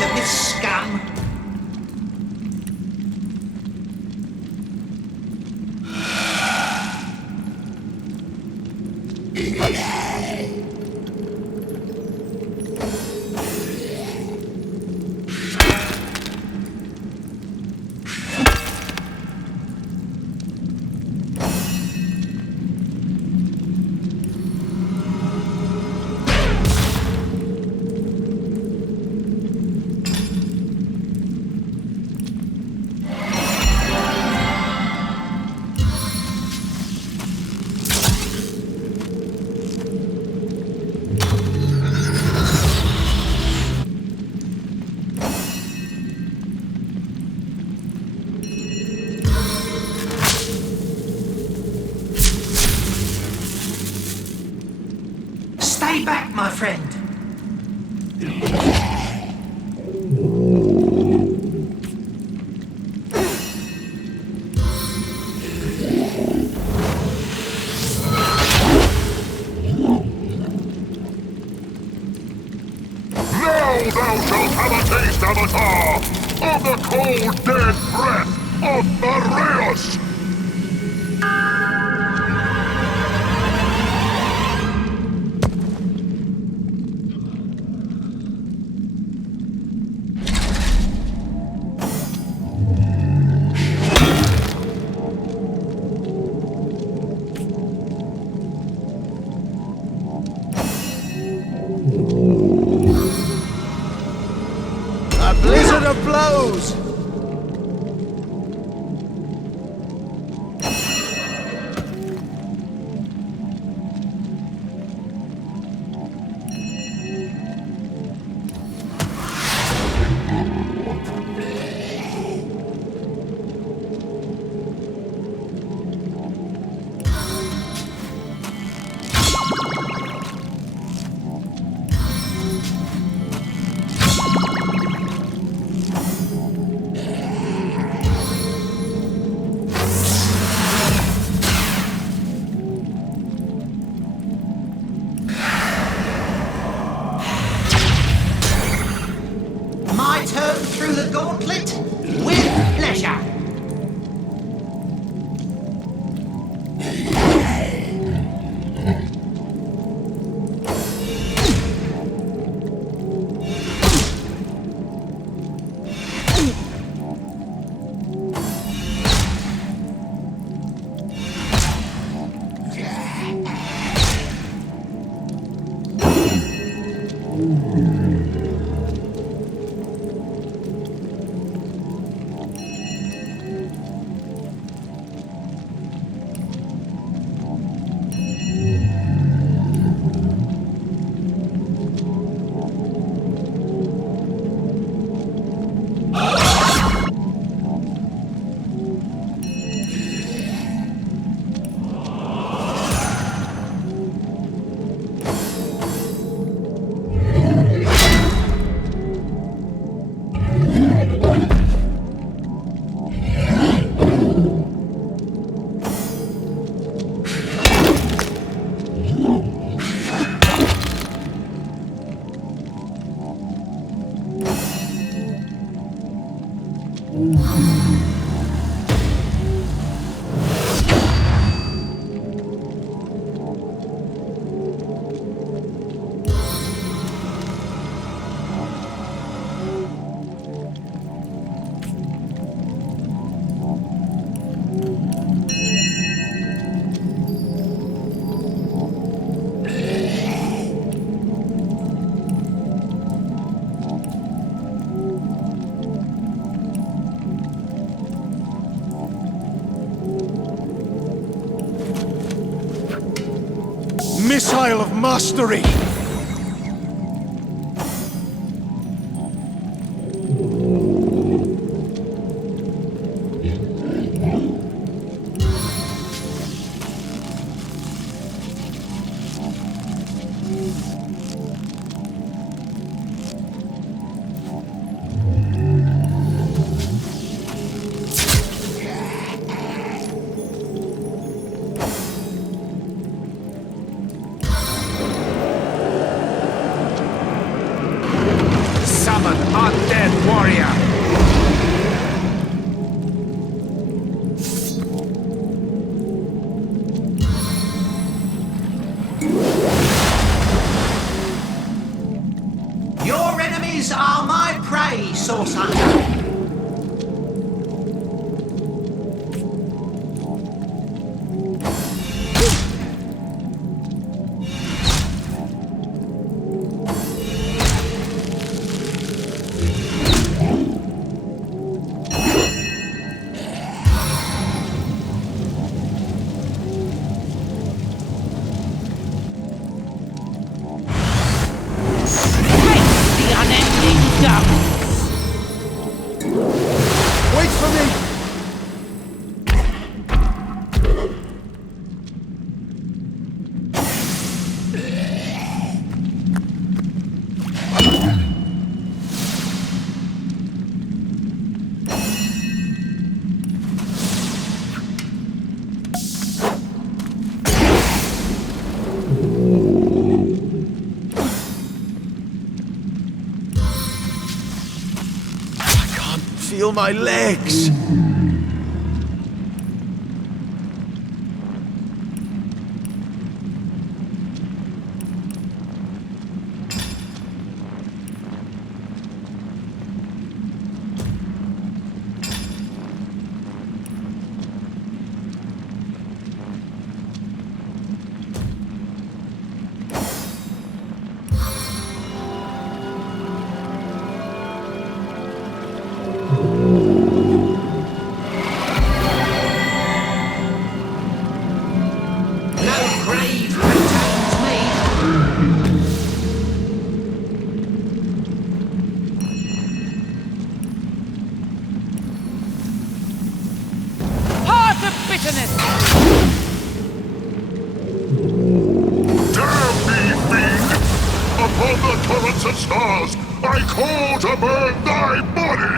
work of this scum. Stay back, my friend. Now thou shalt have a taste, Avatar, of the cold, dead breath of Arius! Blizzard of blows! My turn through the gauntlet? With pleasure. Missile of Mastery! saucer. Wait for me! Feel my legs! bitterness! Damn me, fiend! Upon the torrents of stars, I call to burn thy body!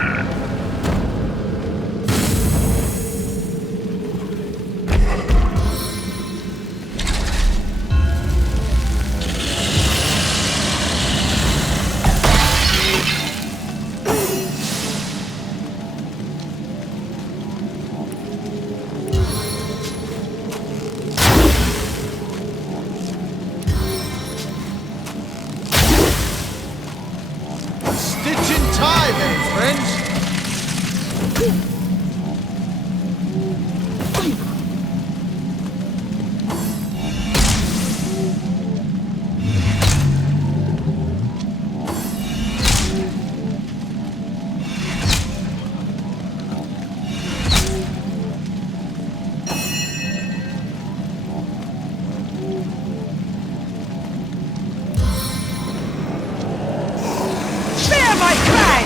Stitch in time, eh, friends? Spare my crag!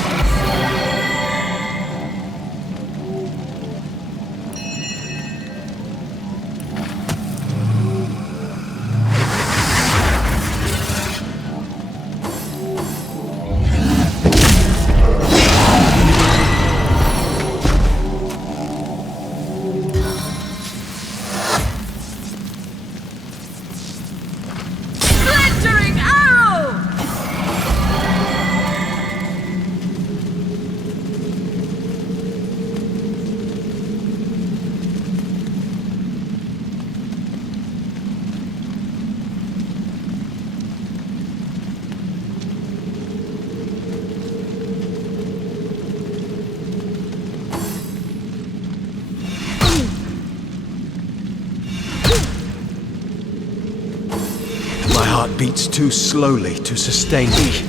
Splintering arrow! My heart beats too slowly to sustain me.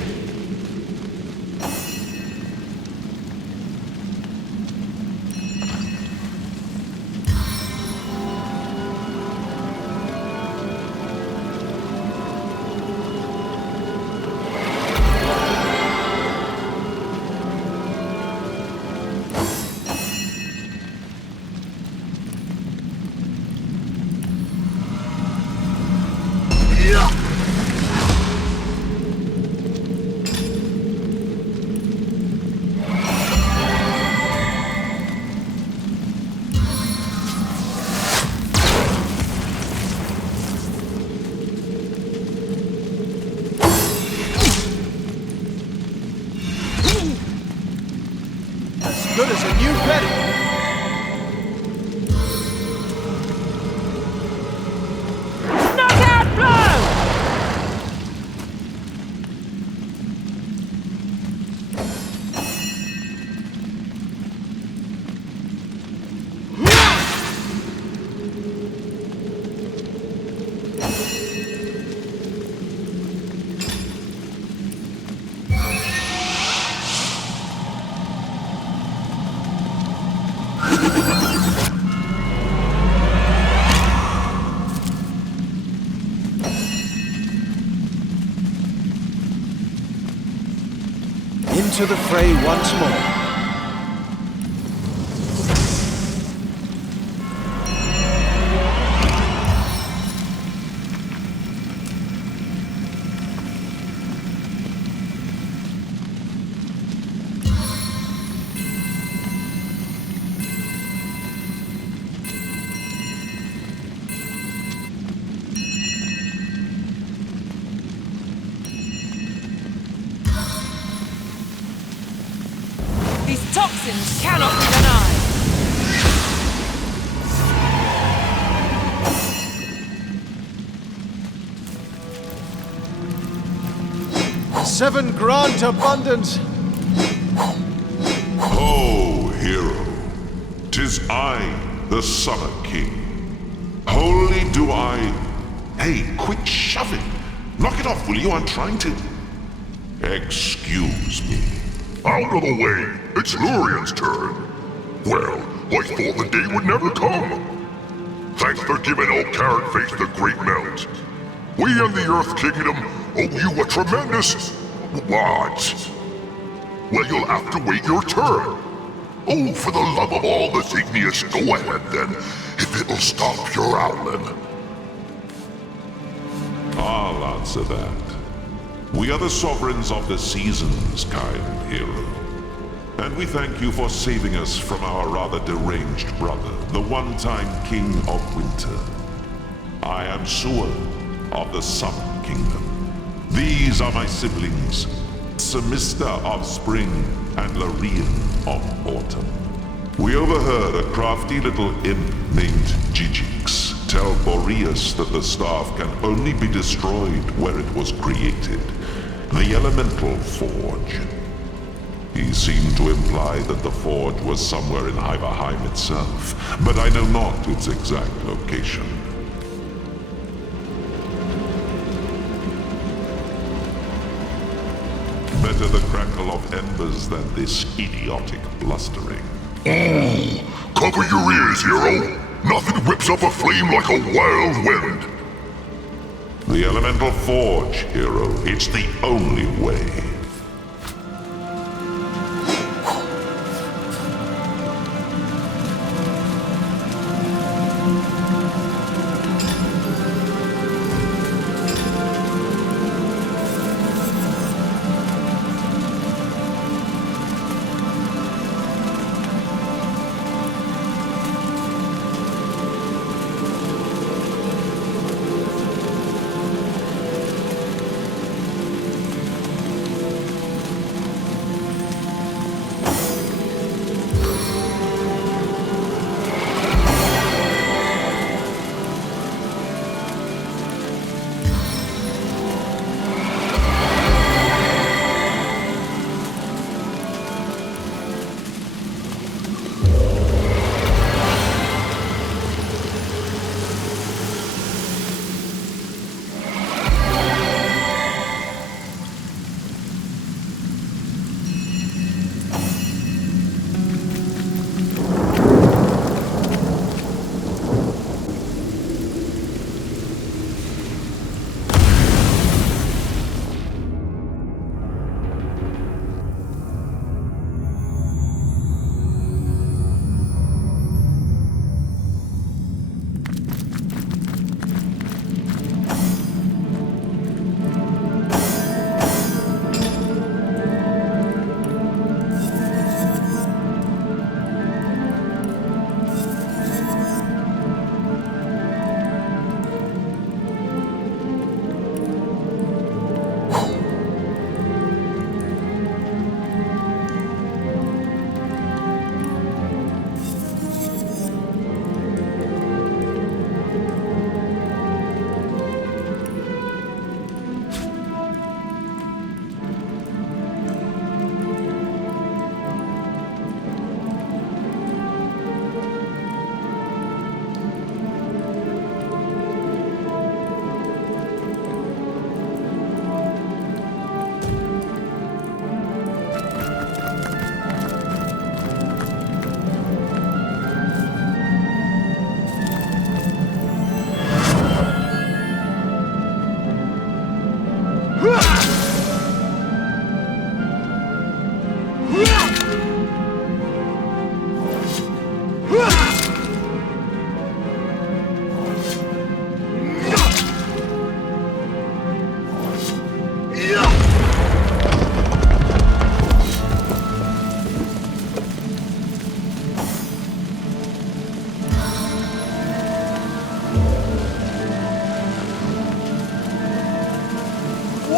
As good as a new penny. Knockout blow! into the fray once more. These toxins cannot be denied. Seven grant abundance. Ho, hero. 'Tis I, the Summer King. Wholly do I... Hey, quit shoving. Knock it off, will you? I'm trying to... Excuse me. Out of the way! It's Larian's turn! Well, I thought the day would never come! Thanks for giving old Carrot Face the Great Melt. We and the Earth Kingdom owe you a tremendous... what? Well, you'll have to wait your turn. Oh, for the love of all that's igneous, go ahead then, if it'll stop your owling. I'll answer that. We are the sovereigns of the seasons, kind hero. And we thank you for saving us from our rather deranged brother, the one-time king of winter. I am Seward of the Summer Kingdom. These are my siblings, Semester of Spring and Larian of Autumn. We overheard a crafty little imp named Gigix tell Boreas that the staff can only be destroyed where it was created, the elemental forge. He seemed to imply that the forge was somewhere in Iverheim itself, but I know not its exact location. Better the crackle of embers than this idiotic blustering. Oh, cover your ears, hero! Nothing whips up a flame like a wild wind! The elemental forge, hero. It's the only way.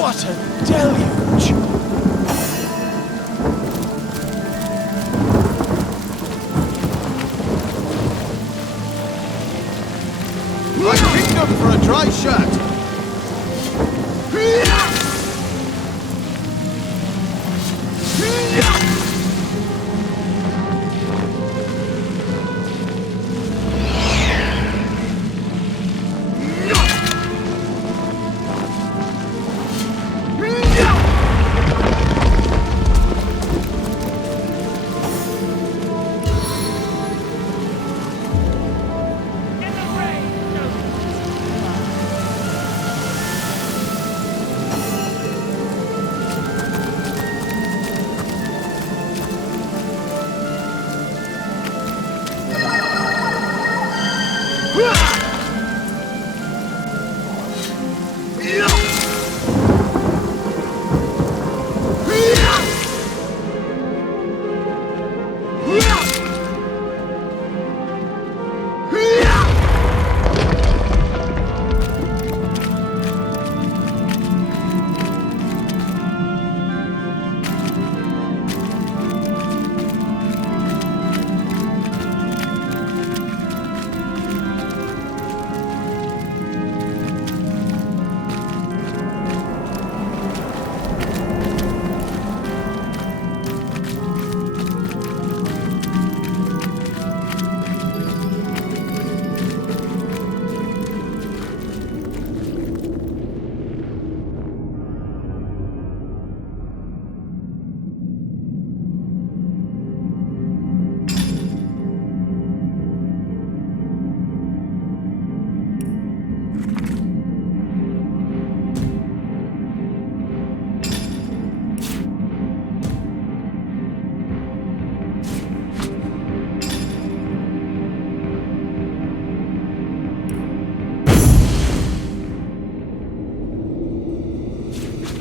What a deluge! My kingdom for a dry shirt!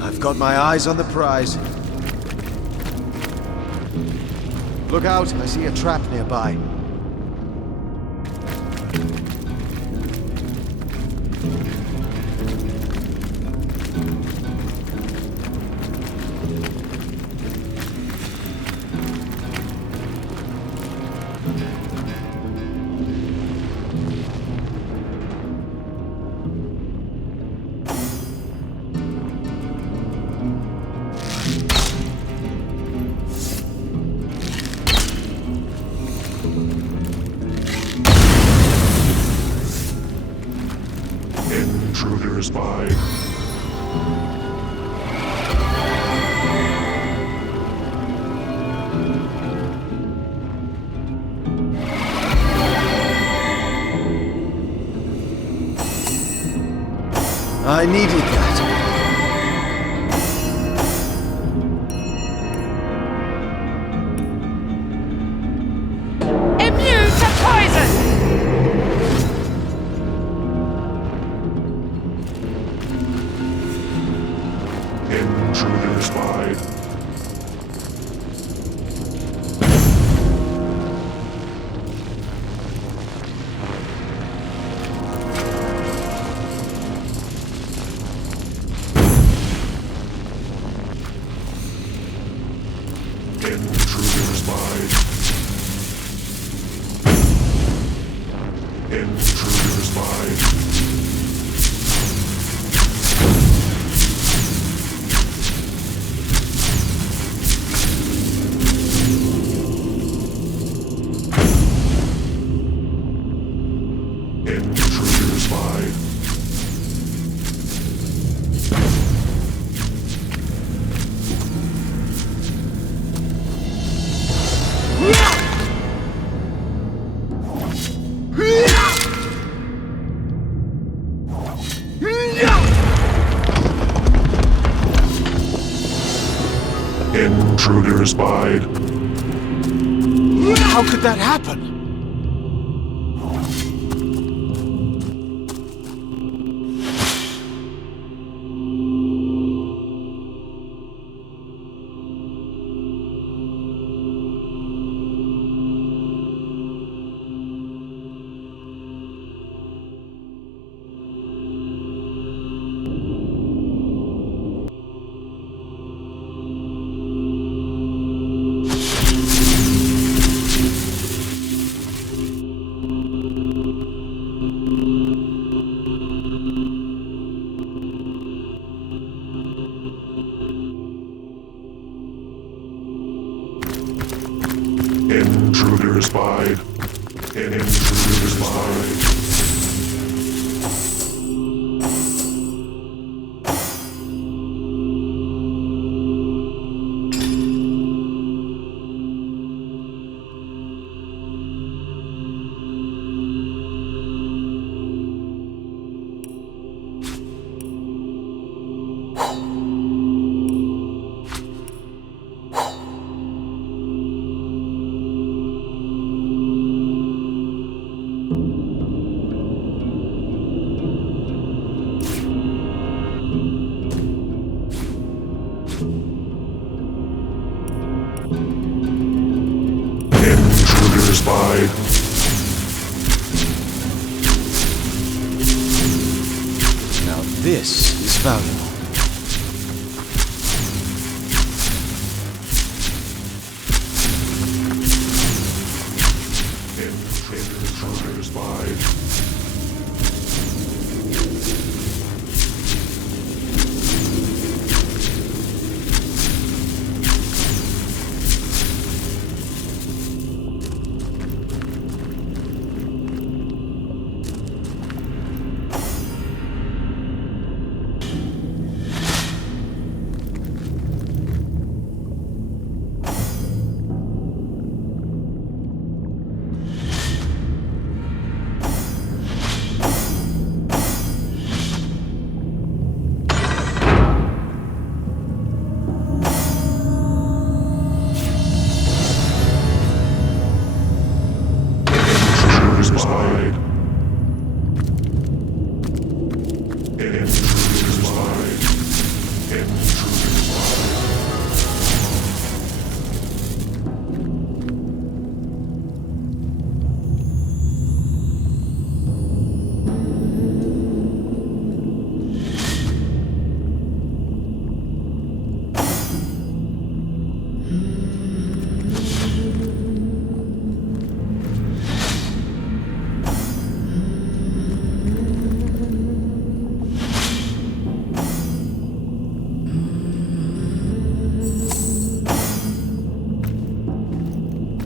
I've got my eyes on the prize. Look out, I see a trap nearby. Intruders by. I needed that. Immune to poison! Intruders by. Intruders by. Intruders by. Intruders by. Intruders by. How could that happen? Intruder spied. Intruder spied. Intruder spied. Now this is valuable. Intruder spied. Intruder spied. Intruder spied. Intruder spied.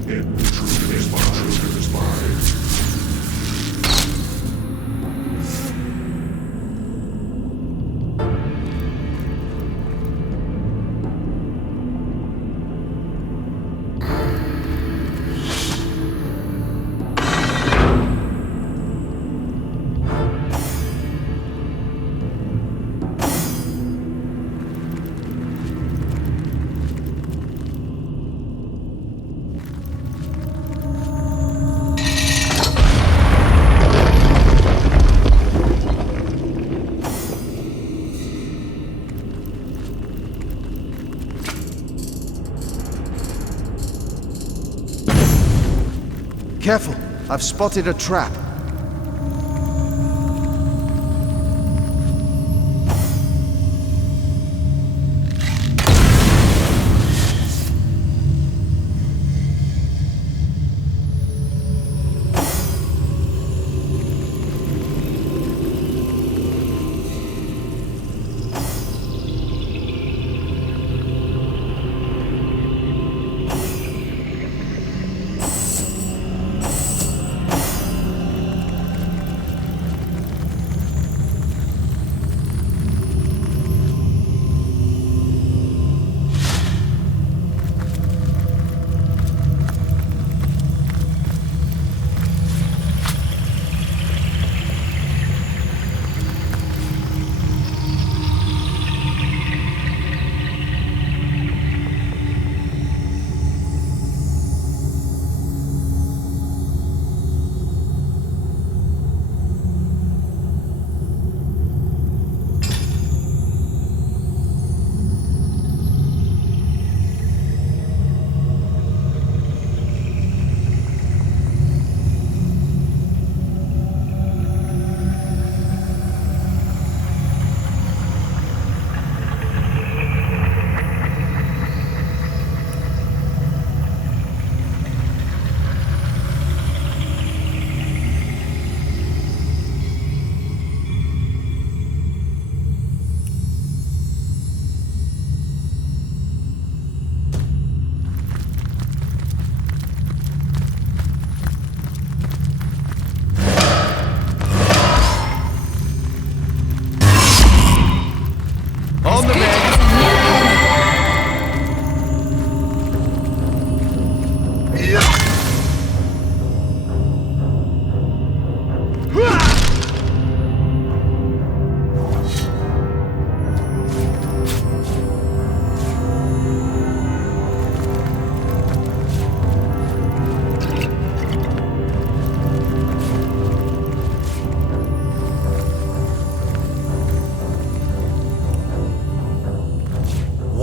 Intruder spied. Careful, I've spotted a trap.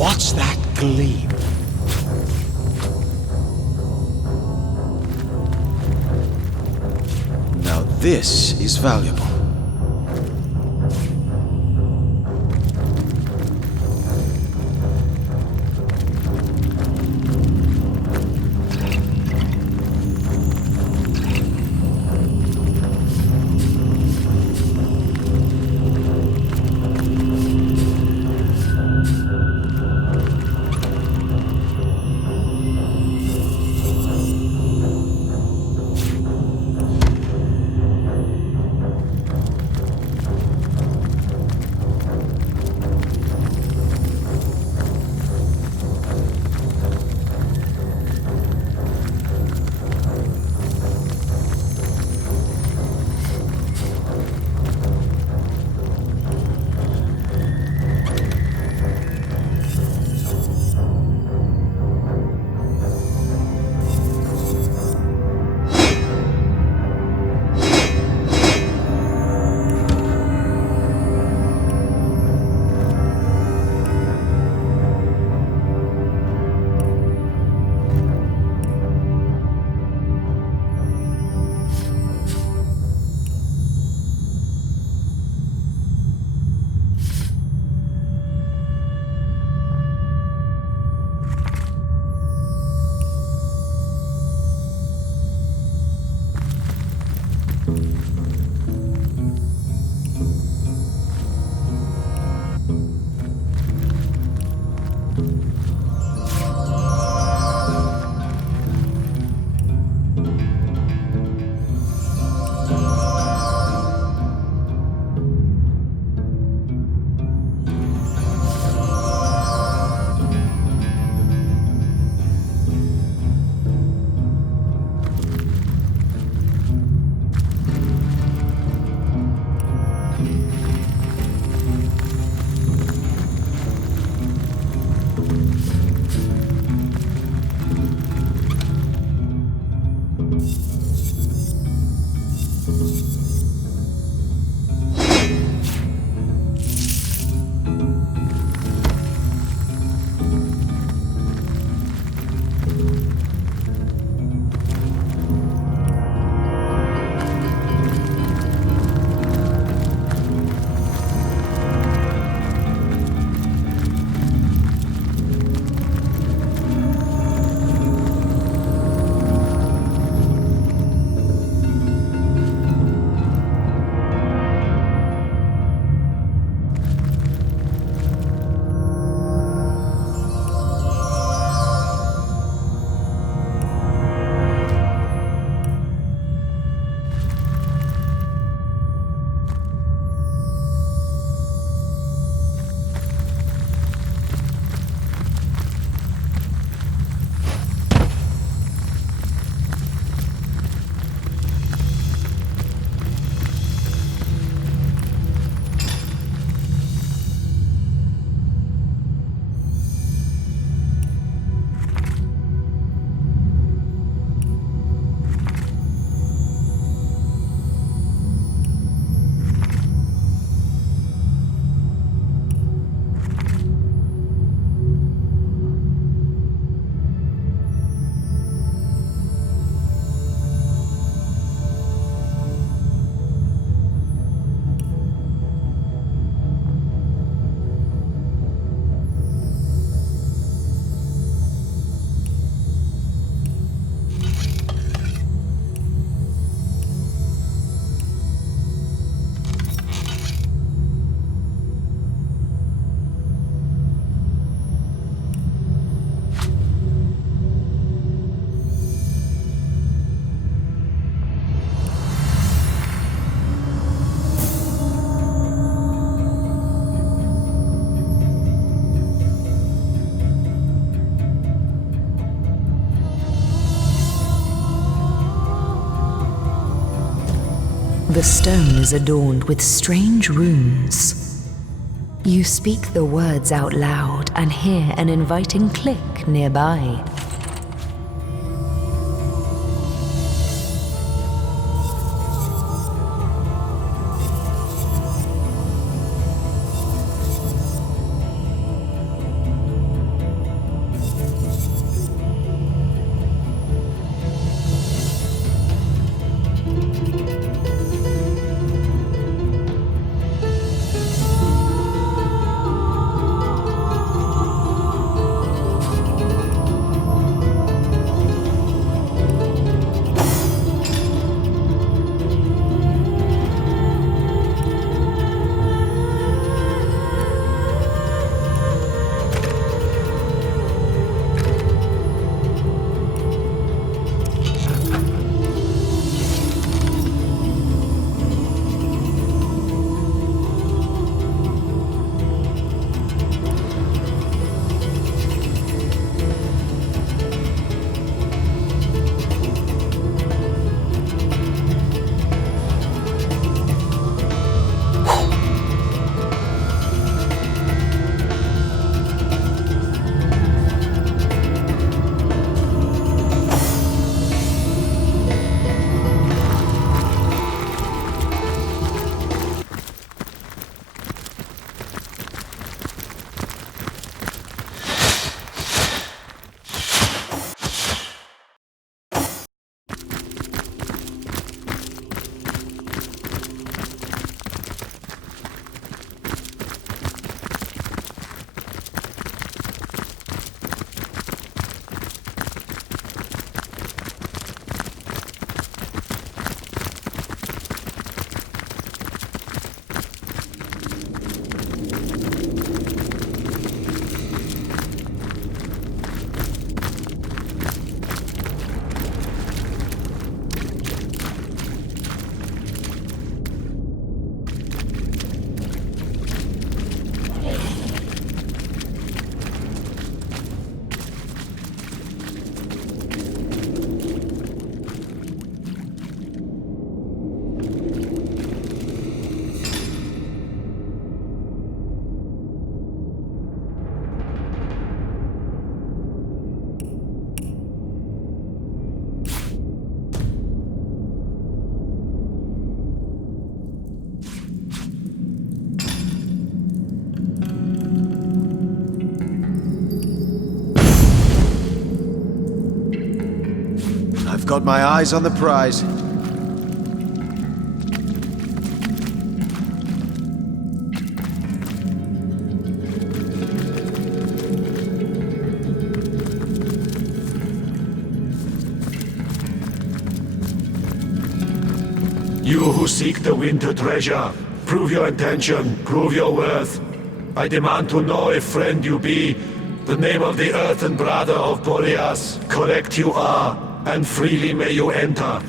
What's that gleam? Now this is valuable. The stone is adorned with strange runes. You speak the words out loud and hear an inviting click nearby. Got my eyes on the prize. You who seek the winter treasure, prove your intention, prove your worth. I demand to know if friend you be, the name of the earthen brother of Boreas. Correct you are, and freely may you enter.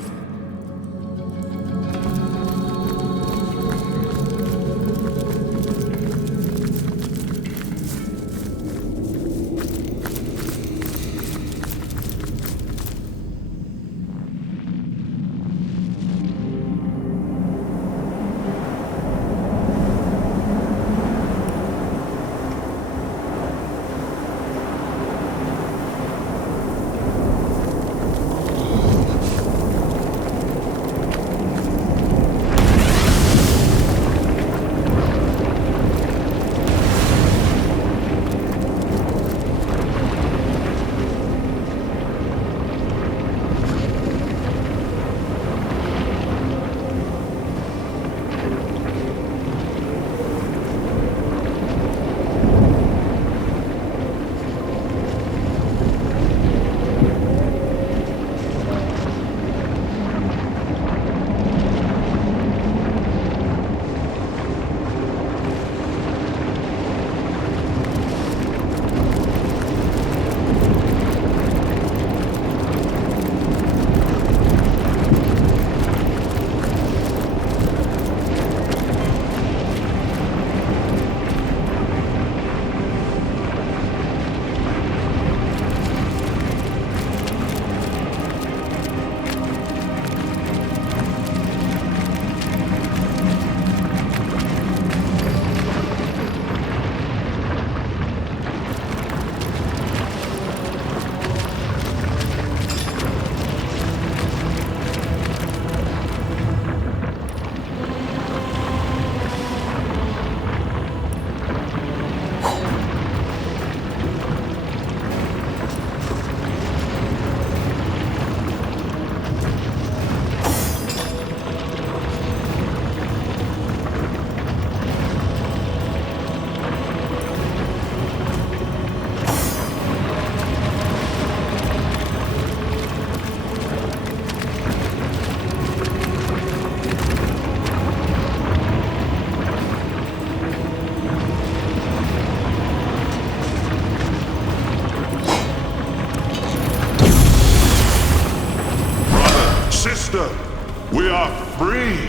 We are free!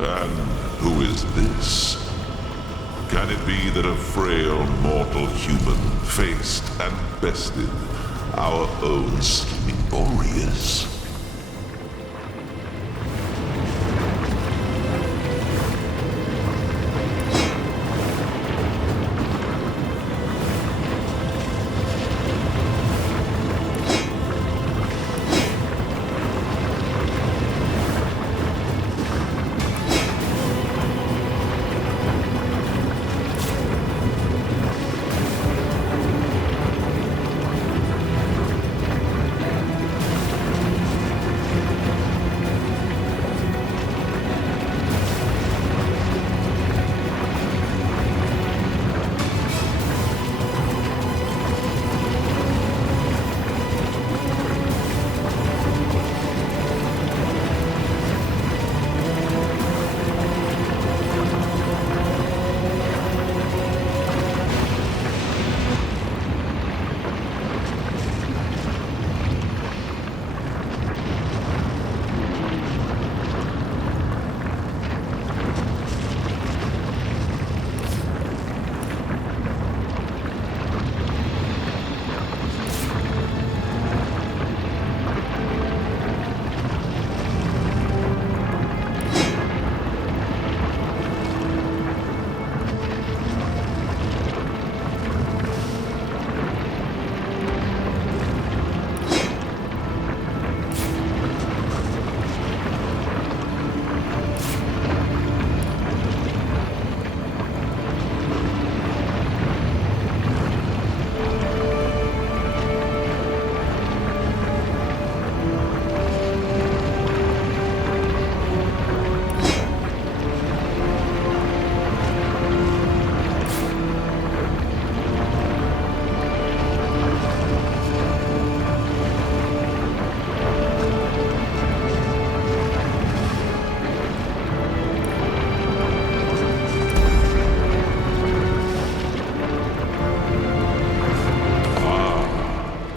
And who is this? Can it be that a frail mortal human faced and bested our own scheming Boreas?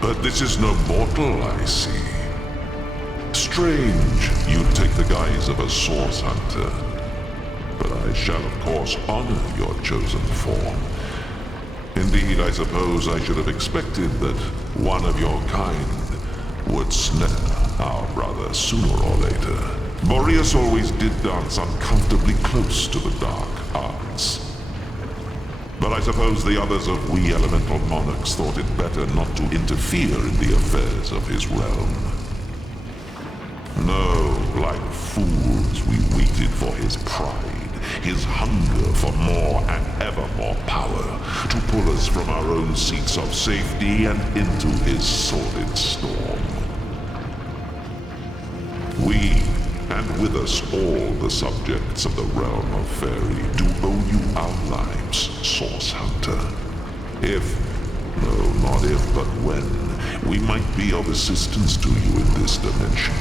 But this is no mortal, I see. Strange you take the guise of a source hunter. But I shall of course honor your chosen form. Indeed, I suppose I should have expected that one of your kind would snare our brother sooner or later. Boreas always did dance uncomfortably close to the dark arts. But I suppose the others of we elemental monarchs thought it better not to interfere in the affairs of his realm. No, like fools, we waited for his pride, his hunger for more and ever more power, to pull us from our own seats of safety and into his sordid storm. We, and with us all the subjects of the realm of Fairy, do owe you our lives, Source Hunter. If, no, not if, but when, we might be of assistance to you in this dimension,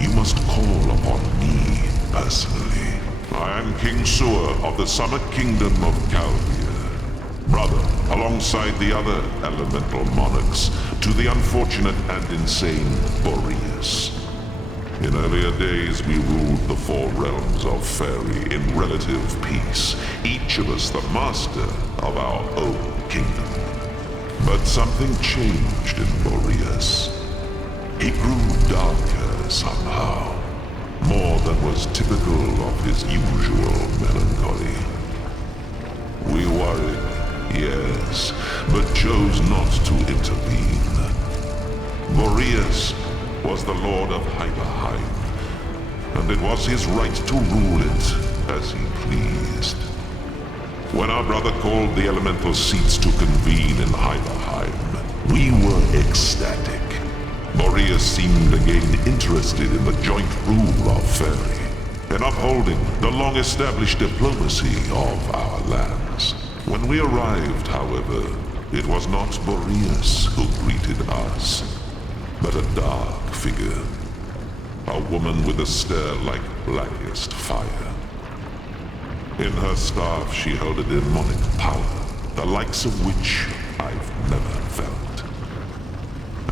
you must call upon me personally. I am King Sewer of the Summer Kingdom of Calvia, brother, alongside the other elemental monarchs, to the unfortunate and insane Boreas. In earlier days, we ruled the four realms of Fairy in relative peace, each of us the master of our own kingdom. But something changed in Boreas. He grew darker somehow, more than was typical of his usual melancholy. We worried, yes, but chose not to intervene. Boreas was the Lord of Hyperheim, and it was his right to rule it as he pleased. When our brother called the elemental seats to convene in Hyperheim, we were ecstatic. Boreas seemed again interested in the joint rule of Fairy, in upholding the long-established diplomacy of our lands. When we arrived, however, it was not Boreas who greeted us, but a dark figure. A woman with a stare like blackest fire. In her staff she held a demonic power, the likes of which I've never felt.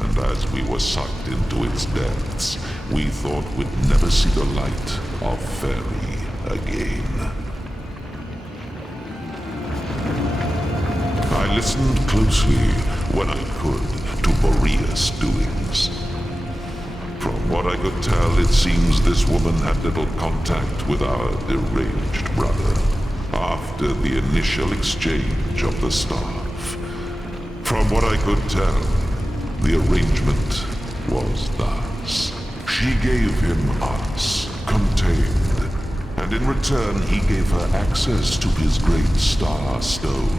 And as we were sucked into its depths, we thought we'd never see the light of Fairy again. I listened closely when I could to Boreas' doings. From what I could tell, it seems this woman had little contact with our deranged brother after the initial exchange of the staff. From what I could tell, the arrangement was thus. She gave him us, contained, and in return he gave her access to his great star stone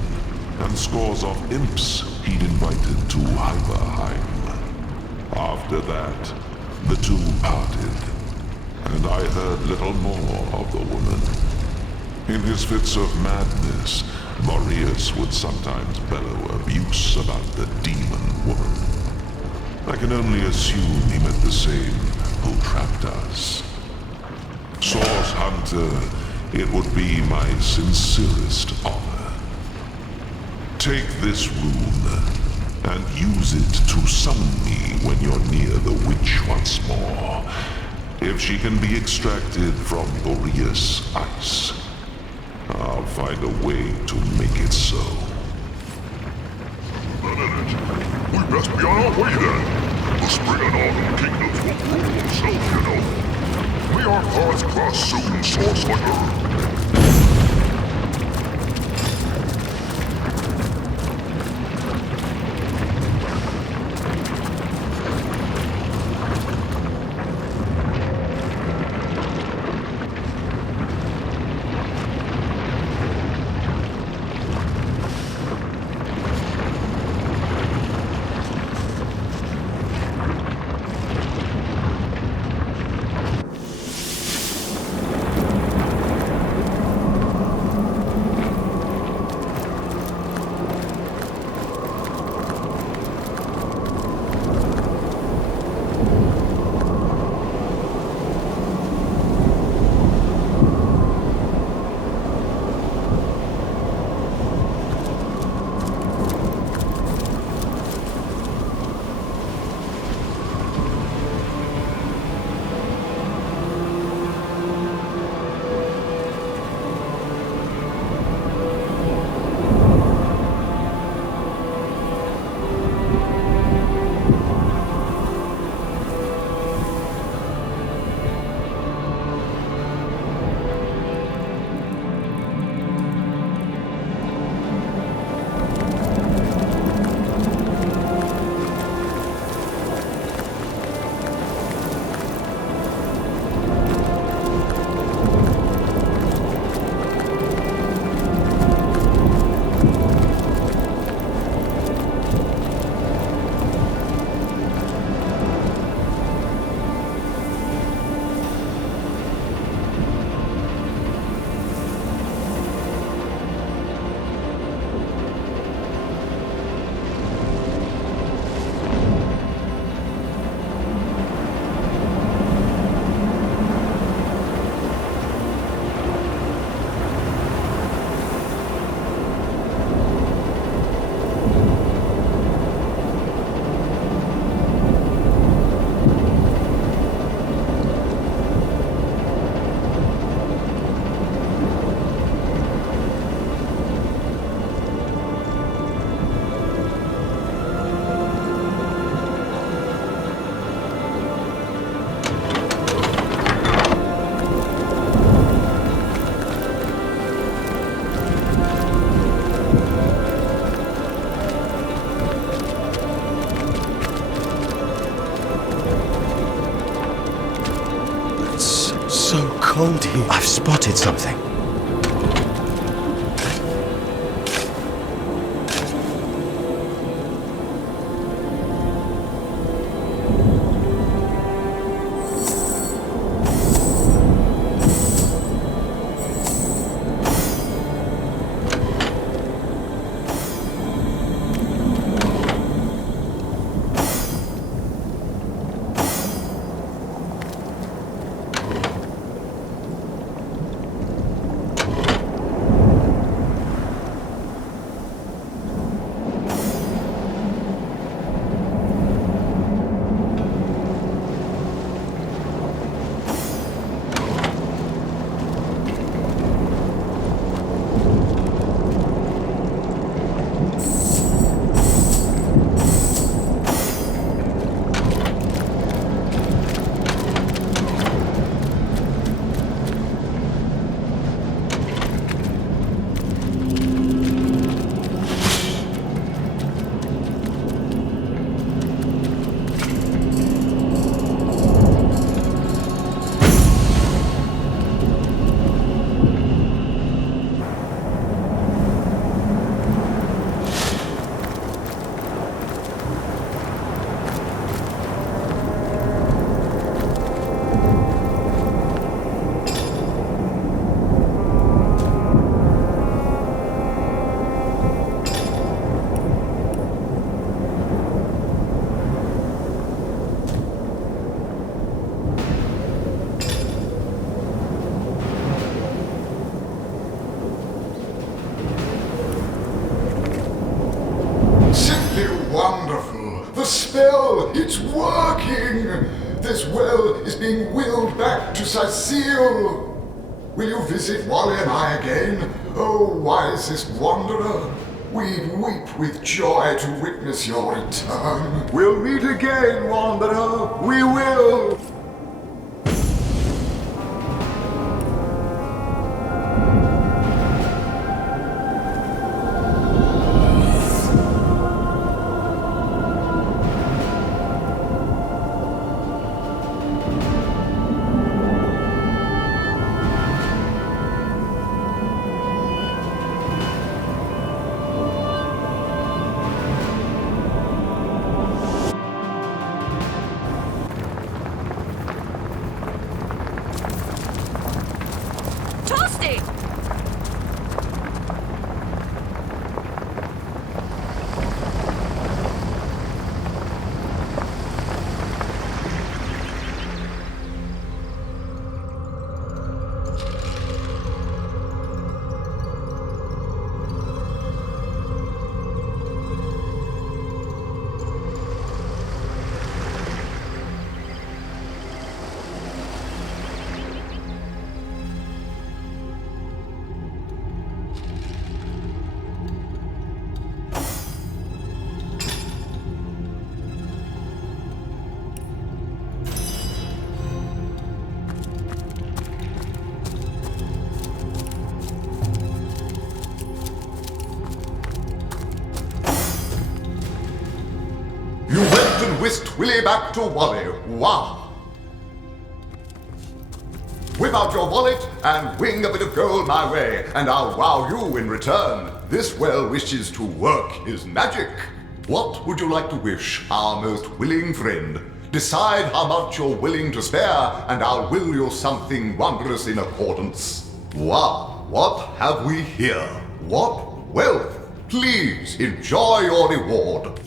and scores of imps he'd invited to Hyperheim. After that, the two parted, and I heard little more of the woman. In his fits of madness, Boreas would sometimes bellow abuse about the demon woman. I can only assume he meant the same who trapped us. Source Hunter, it would be my sincerest honor. Take this rune and use it to summon me when you're near the witch once more. If she can be extracted from Boreas' ice, I'll find a way to make it so. We best be on our way then. The spring and autumn kingdoms will rule themselves, you know. May our paths cross soon, Source Hunter. cold here. I've spotted something. Wonderful! The spell! It's working! This well is being willed back to Cecile! Will you visit Wally and I again? Oh, wisest wanderer! We'd weep with joy to witness your return. We'll meet again, wanderer! We will! Whisked Willie back to Wally. Wow! Whip out your wallet and wing a bit of gold my way, and I'll wow you in return. This well wishes to work his magic. What would you like to wish, our most willing friend? Decide how much you're willing to spare, and I'll will you something wondrous in accordance. Wow, what have we here? What wealth! Please enjoy your reward.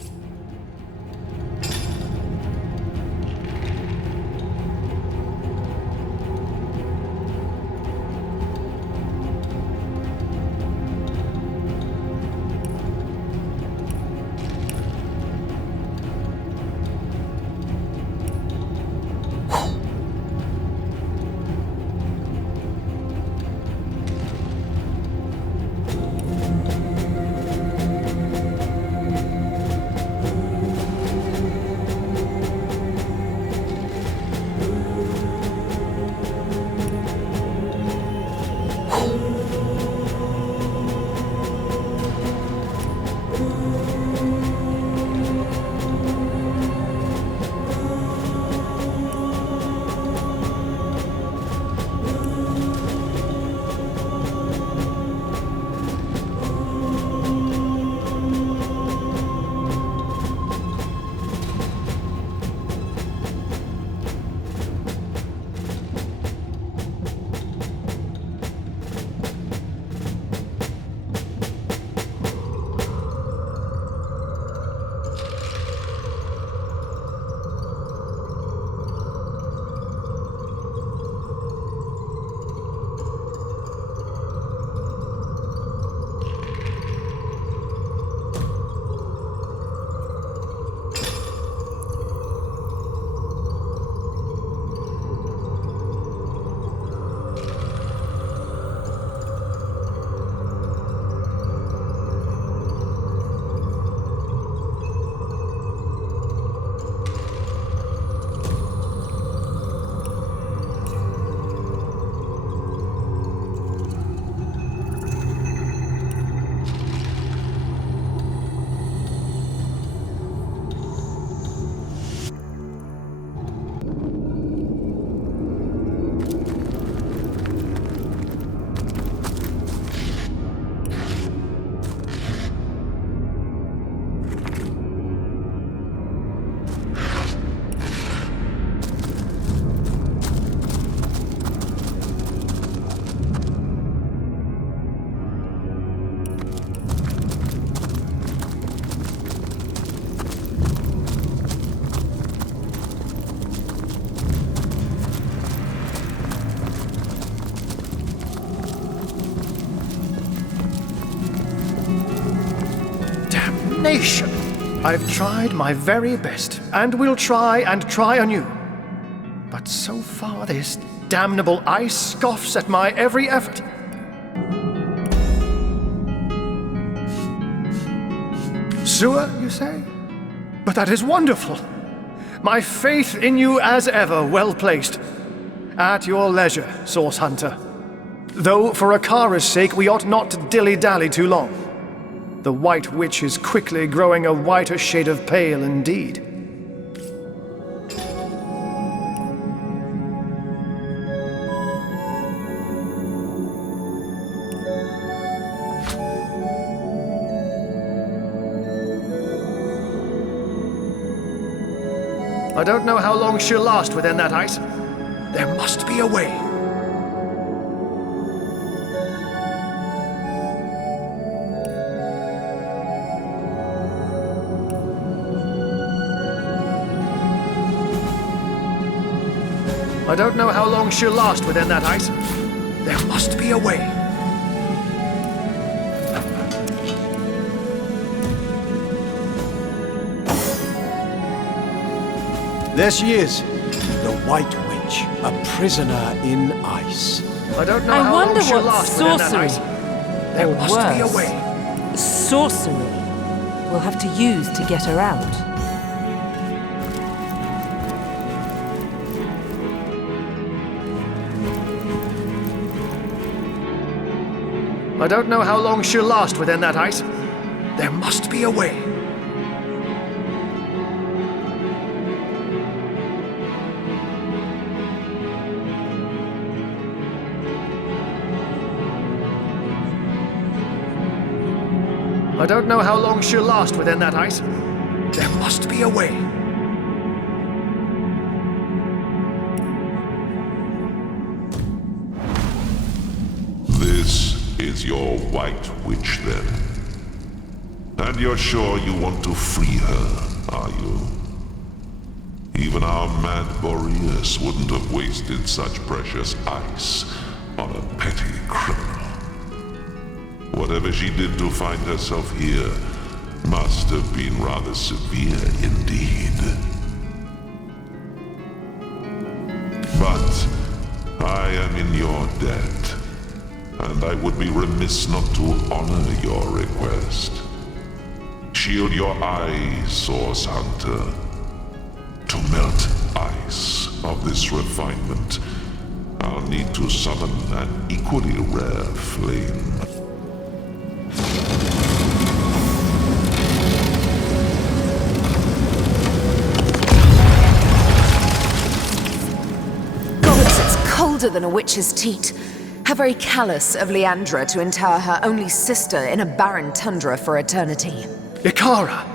abomination! I've tried my very best, and will try and try anew. But so far this damnable ice scoffs at my every effort. Sewer, you say? But that is wonderful. My faith in you as ever well placed. At your leisure, Source Hunter. Though for Akara's sake we ought not to dilly-dally too long. The White Witch is quickly growing a whiter shade of pale indeed. I don't know how long she'll last within that ice. There must be a way. I don't know how long she'll last within that ice. There must be a way. There she is, the White Witch, a prisoner in ice. I don't know how long she'll last within that ice. There or must be a worse, way. sorcery we'll have to use to get her out. I don't know how long she'll last within that ice. There must be a way. I don't know how long she'll last within that ice. There must be a way. This is your White Witch, then. And you're sure you want to free her, are you? Even our mad Boreas wouldn't have wasted such precious ice on a petty criminal. Whatever she did to find herself here must have been rather severe indeed. But I am in your debt, and I would be remiss not to honor your request. Shield your eyes, Source Hunter. To melt ice of this refinement, I'll need to summon an equally rare flame. Gods, it's colder than a witch's teat. How very callous of Leandra to entire her only sister in a barren tundra for eternity. Ikara,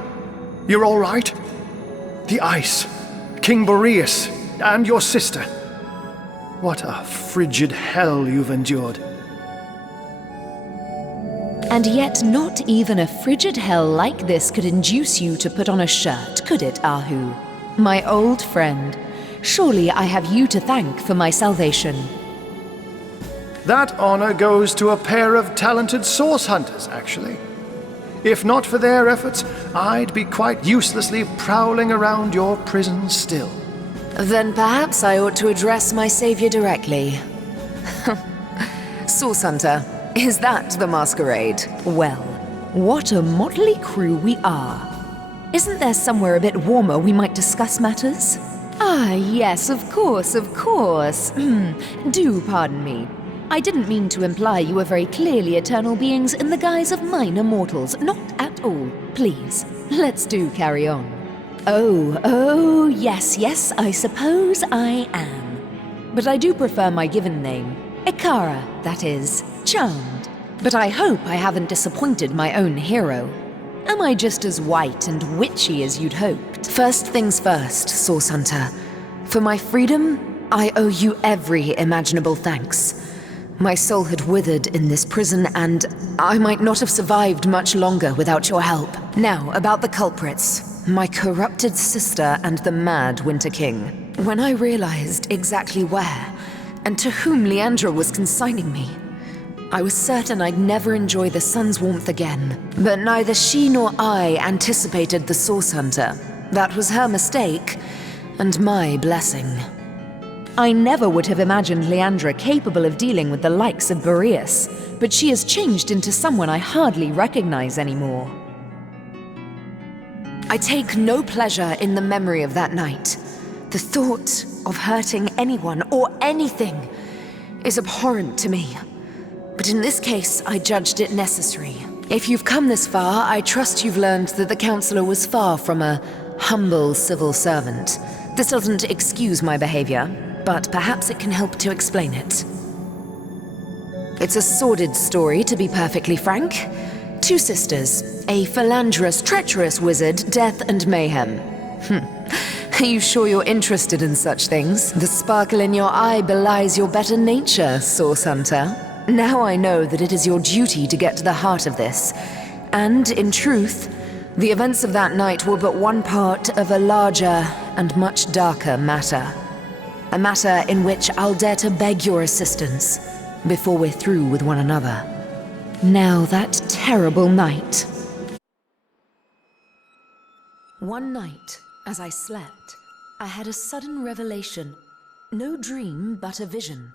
you're all right? The ice, King Boreas, and your sister. What a frigid hell you've endured. And yet not even a frigid hell like this could induce you to put on a shirt, could it, Ahu? My old friend, surely I have you to thank for my salvation. That honor goes to a pair of talented source hunters, actually. If not for their efforts, I'd be quite uselessly prowling around your prison still. Then perhaps I ought to address my savior directly. Source Hunter, is that the masquerade? Well, what a motley crew we are. Isn't there somewhere a bit warmer we might discuss matters? Ah, yes, of course, of course. Do pardon me. I didn't mean to imply you were very clearly eternal beings in the guise of minor mortals. Not at all. Please, let's do carry on. Oh, yes, I suppose I am. But I do prefer my given name. Ikara, that is. Charmed. But I hope I haven't disappointed my own hero. Am I just as white and witchy as you'd hoped? First things first, Source Hunter. For my freedom, I owe you every imaginable thanks. My soul had withered in this prison, and I might not have survived much longer without your help. Now, about the culprits. My corrupted sister and the mad Winter King. When I realized exactly where, and to whom Leandra was consigning me, I was certain I'd never enjoy the sun's warmth again, but neither she nor I anticipated the Source Hunter. That was her mistake, and my blessing. I never would have imagined Leandra capable of dealing with the likes of Boreas, but she has changed into someone I hardly recognize anymore. I take no pleasure in the memory of that night. The thought of hurting anyone or anything is abhorrent to me. But in this case, I judged it necessary. If you've come this far, I trust you've learned that the Counselor was far from a humble civil servant. This doesn't excuse my behavior, but perhaps it can help to explain it. It's a sordid story, to be perfectly frank. 2 sisters, a philanderous, treacherous wizard, death and mayhem. Are you sure you're interested in such things? The sparkle in your eye belies your better nature, Source Hunter. Now I know that it is your duty to get to the heart of this. And, in truth, the events of that night were but one part of a larger and much darker matter. A matter in which I'll dare to beg your assistance before we're through with one another. Now that terrible night. One night, as I slept, I had a sudden revelation. No dream, but a vision.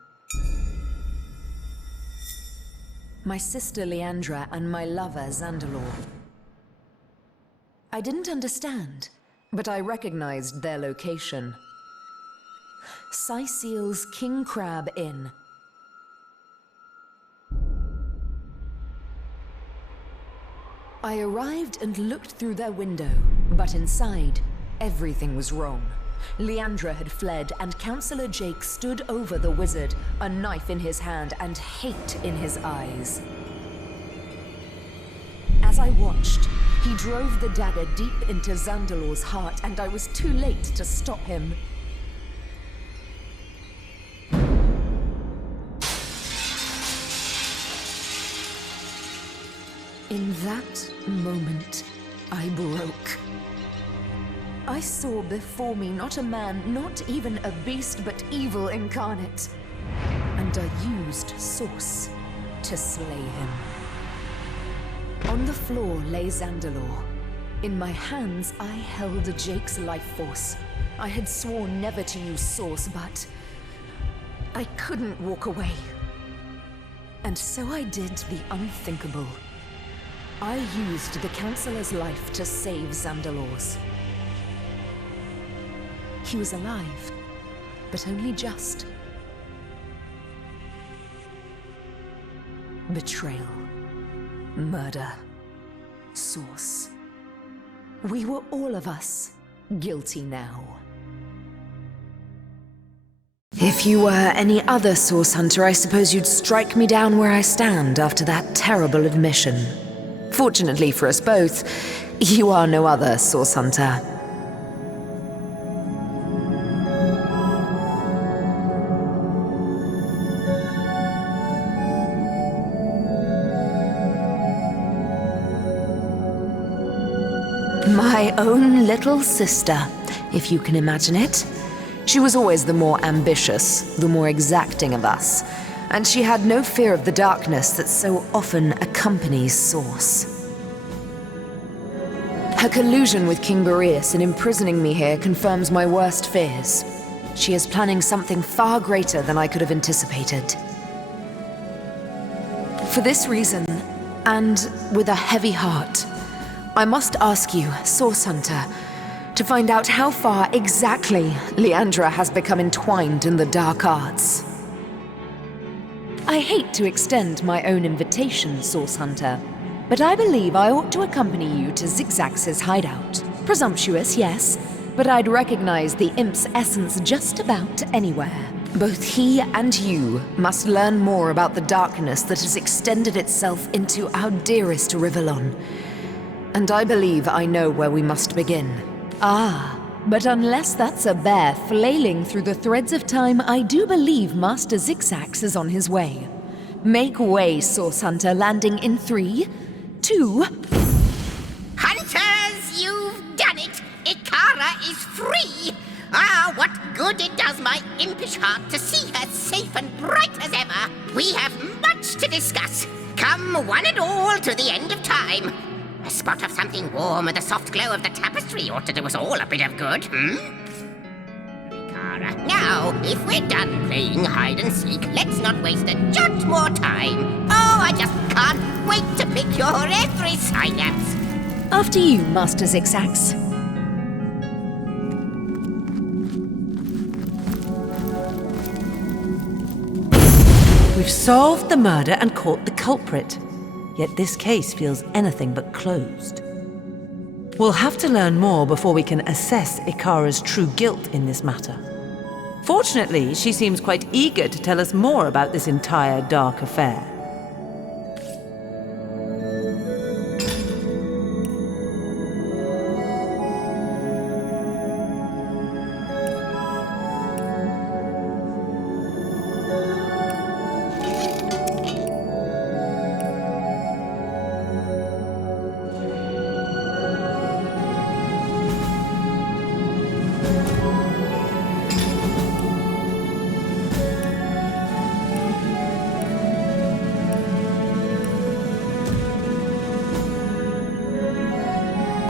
My sister Leandra and my lover Zandalor. I didn't understand, but I recognized their location. Syceel's King Crab Inn. I arrived and looked through their window, but inside, everything was wrong. Leandra had fled, and Counselor Jake stood over the wizard, a knife in his hand and hate in his eyes. As I watched, he drove the dagger deep into Zandalor's heart, and I was too late to stop him. In that moment, I broke. I saw before me not a man, not even a beast, but evil incarnate. And I used Source to slay him. On the floor lay Zandalor. In my hands, I held Jake's life force. I had sworn never to use Source, but I couldn't walk away. And so I did the unthinkable. I used the Counselor's life to save Zandalor's. He was alive, but only just. Betrayal. Murder. Source. We were all of us guilty now. If you were any other Source Hunter, I suppose you'd strike me down where I stand after that terrible admission. Fortunately for us both, you are no other Source Hunter. My own little sister, if you can imagine it. She was always the more ambitious, the more exacting of us, and she had no fear of the darkness that so often accompanies Source. Her collusion with King Boreas in imprisoning me here confirms my worst fears. She is planning something far greater than I could have anticipated. For this reason, and with a heavy heart, I must ask you, Source Hunter, to find out how far exactly Leandra has become entwined in the dark arts. I hate to extend my own invitation, Source Hunter, but I believe I ought to accompany you to Zigzax's hideout. Presumptuous, yes, but I'd recognize the imp's essence just about anywhere. Both he and you must learn more about the darkness that has extended itself into our dearest Rivellon. And I believe I know where we must begin. Ah, but unless that's a bear flailing through the threads of time, I do believe Master Zigzax is on his way. Make way, Source Hunter, landing in 3, 2... Hunters, you've done it! Ikara is free! Ah, what good it does my impish heart to see her safe and bright as ever. We have much to discuss. Come one and all to the end of time. A spot of something warm and the soft glow of the tapestry ought to do us all a bit of good, Rikara, now, if we're done playing hide and seek, let's not waste a jot more time. Oh, I just can't wait to pick your every synapse. After you, Master Zigzags. We've solved the murder and caught the culprit. Yet this case feels anything but closed. We'll have to learn more before we can assess Ikara's true guilt in this matter. Fortunately, she seems quite eager to tell us more about this entire dark affair.